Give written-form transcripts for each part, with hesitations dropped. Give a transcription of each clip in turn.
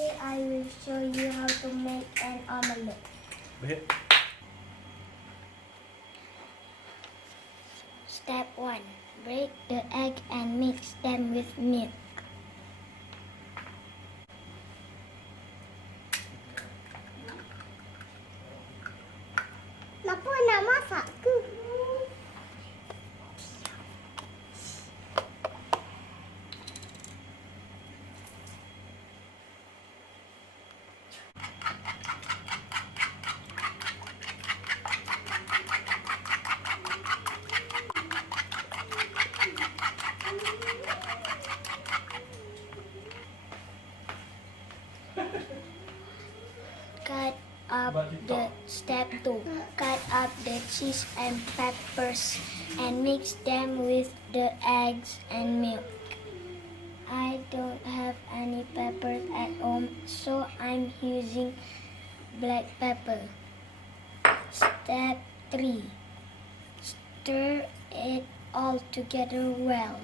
Today I will show you how to make an omelette. Step 1. Break the egg and mix them with milk. Kenapa nak masak ke? Cut up the step 2. Cut up the cheese and peppers and mix them with the eggs and milk. I don't have any peppers at home, so I'm using black pepper. Step 3. Stir it all together well.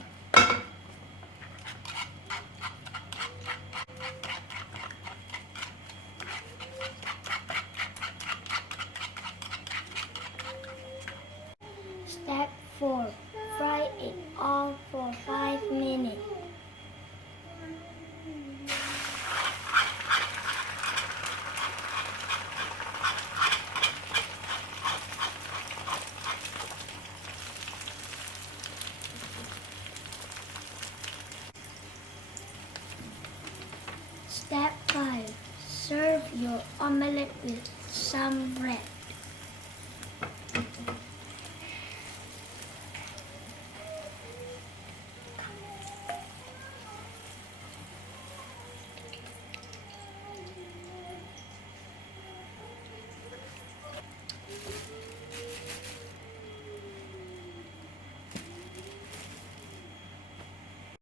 Step 4. Fry it all for 5 minutes. Step 5. Serve your omelette with some bread.